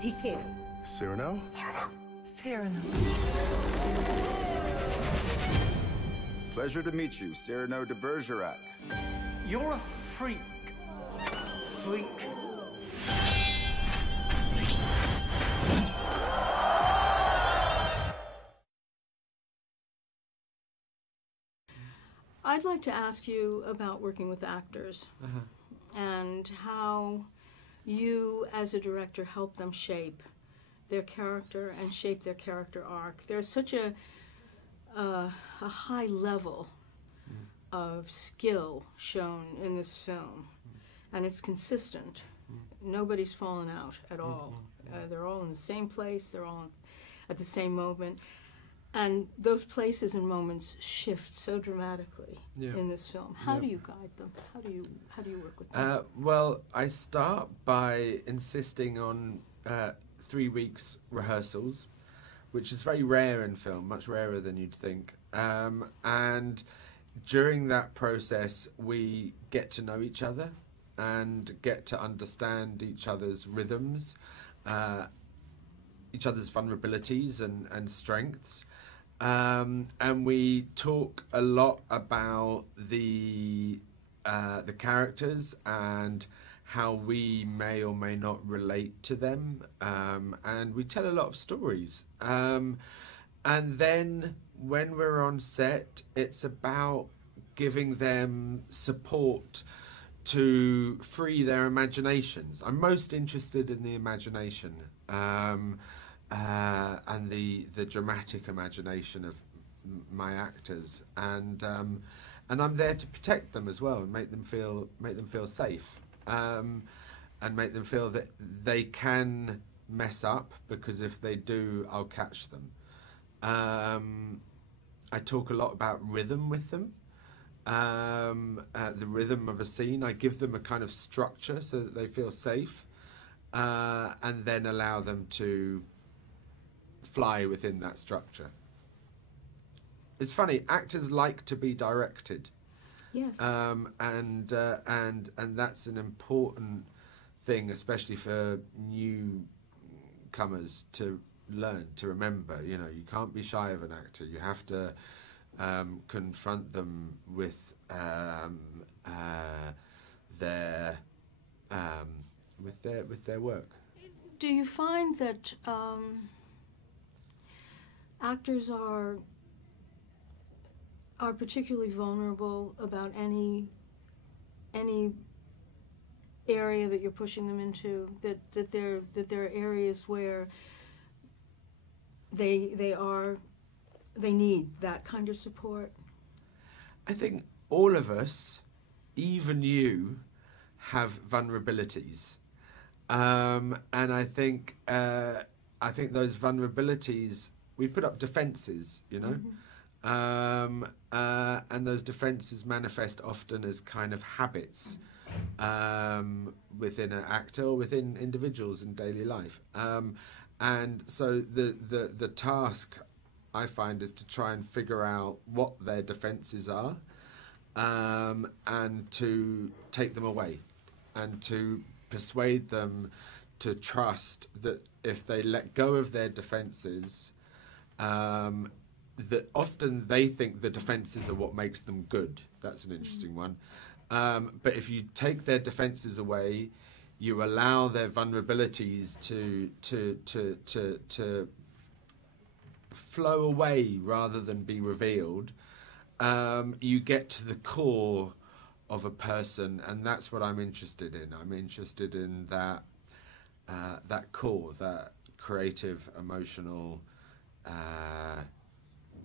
He's here. CYRANO? CYRANO. Pleasure to meet you, CYRANO de Bergerac. You're a freak. Freak. I'd like to ask you about working with actors and how you, as a director, help them shape their character and shape their character arc. There's such a high level of skill shown in this film, and it's consistent. Nobody's fallen out at all. They're all in the same place. They're all at the same moment. And those places and moments shift so dramatically in this film. How do you guide them? How do you work with them? Well, I start by insisting on 3 weeks rehearsals, which is very rare in film, much rarer than you'd think. And during that process, we get to know each other and get to understand each other's rhythms, each other's vulnerabilities and strengths. And we talk a lot about the characters and how we may or may not relate to them, and we tell a lot of stories. And then when we're on set, it's about giving them support to free their imaginations. I'm most interested in the imagination. And the dramatic imagination of my actors, and I'm there to protect them as well and make them feel safe, and make them feel that they can mess up, because if they do, I'll catch them. I talk a lot about rhythm with them, the rhythm of a scene. I give them a kind of structure so that they feel safe, and then allow them to fly within that structure. It's funny, actors like to be directed. Yes. And that's an important thing, especially for newcomers to learn, to remember. You know, you can't be shy of an actor. You have to confront them with their work. Do you find that actors are particularly vulnerable about any area that you're pushing them into? That there are areas where they need that kind of support? I think all of us, even you, have vulnerabilities, and I think those vulnerabilities, we put up defences, you know, and those defences manifest often as kind of habits within an actor or within individuals in daily life. And so the task, I find, is to try and figure out what their defences are, and to take them away, and to persuade them to trust that if they let go of their defences, that often they think the defences are what makes them good. That's an interesting one. But if you take their defences away, you allow their vulnerabilities to flow away rather than be revealed. You get to the core of a person, and that's what I'm interested in. I'm interested in that core, that creative, emotional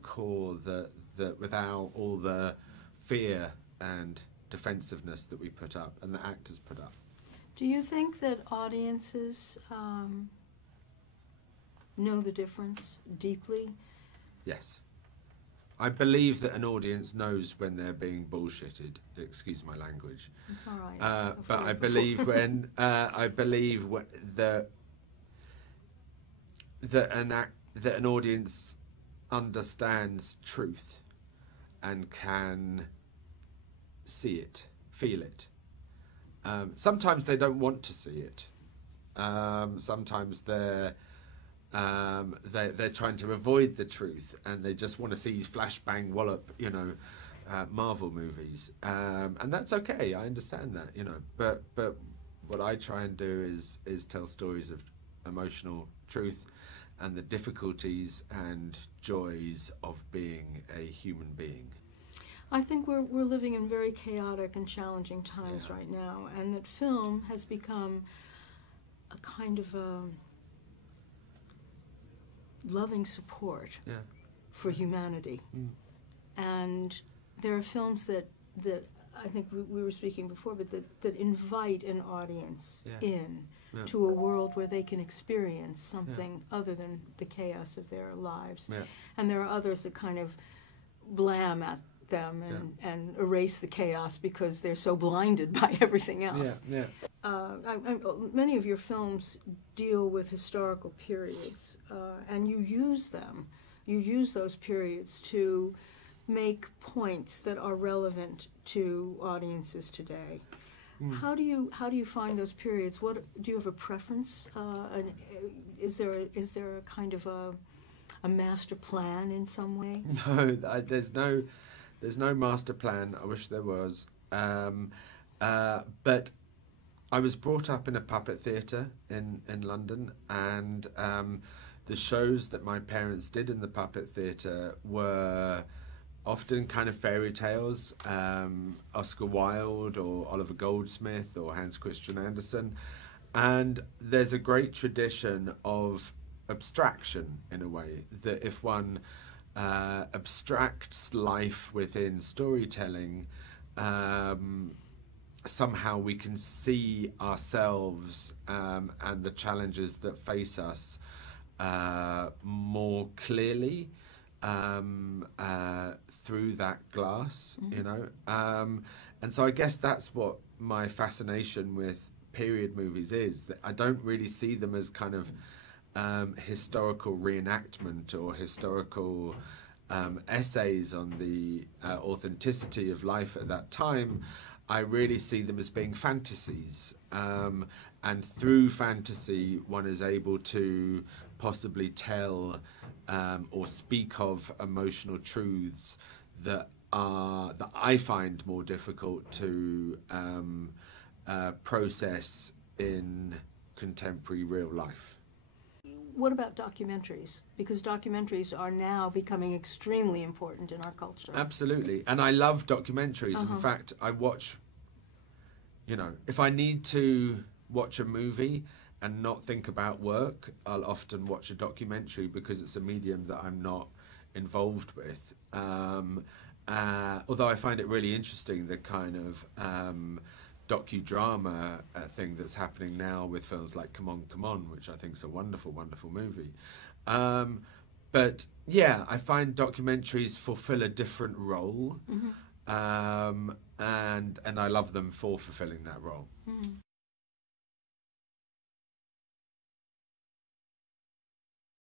core that without all the fear and defensiveness that we put up and the actors put up. Do you think that audiences know the difference deeply? Yes. I believe that an audience knows when they're being bullshitted. Excuse my language. It's all right. But I believe when that an audience understands truth and can see it, feel it. Sometimes they don't want to see it, Sometimes they're trying to avoid the truth, and they just want to see flash bang wallop, Marvel movies, and that's okay. I understand that, But what I try and do is tell stories of emotional truth and the difficulties and joys of being a human being. I think we're living in very chaotic and challenging times right now, and that film has become a kind of a loving support for humanity. And there are films that I think we were speaking before, but that invite an audience to a world where they can experience something other than the chaos of their lives. And there are others that kind of blam at them and erase the chaos because they're so blinded by everything else. Many of your films deal with historical periods, and you use them. You use those periods to make points that are relevant to audiences today. How do you find those periods? What do you have a preference? Is there a kind of a master plan in some way? No, there's no master plan. I wish there was. But I was brought up in a puppet theatre in London, and the shows that my parents did in the puppet theatre were often kind of fairy tales, Oscar Wilde or Oliver Goldsmith or Hans Christian Andersen. And there's a great tradition of abstraction, in a way, that if one abstracts life within storytelling, somehow we can see ourselves and the challenges that face us more clearly through that glass, and so I guess that's what my fascination with period movies is, that I don't really see them as kind of historical reenactment or historical essays on the authenticity of life at that time. I really see them as being fantasies, and through fantasy one is able to possibly tell or speak of emotional truths that I find more difficult to process in contemporary real life. What about documentaries? Because documentaries are now becoming extremely important in our culture. Absolutely, and I love documentaries. In fact, I watch, if I need to watch a movie and not think about work, I'll often watch a documentary because it's a medium that I'm not involved with. Although I find it really interesting, the kind of docudrama thing that's happening now with films like Come On, Come On, which I think is a wonderful, wonderful movie. But yeah, I find documentaries fulfill a different role, and I love them for fulfilling that role.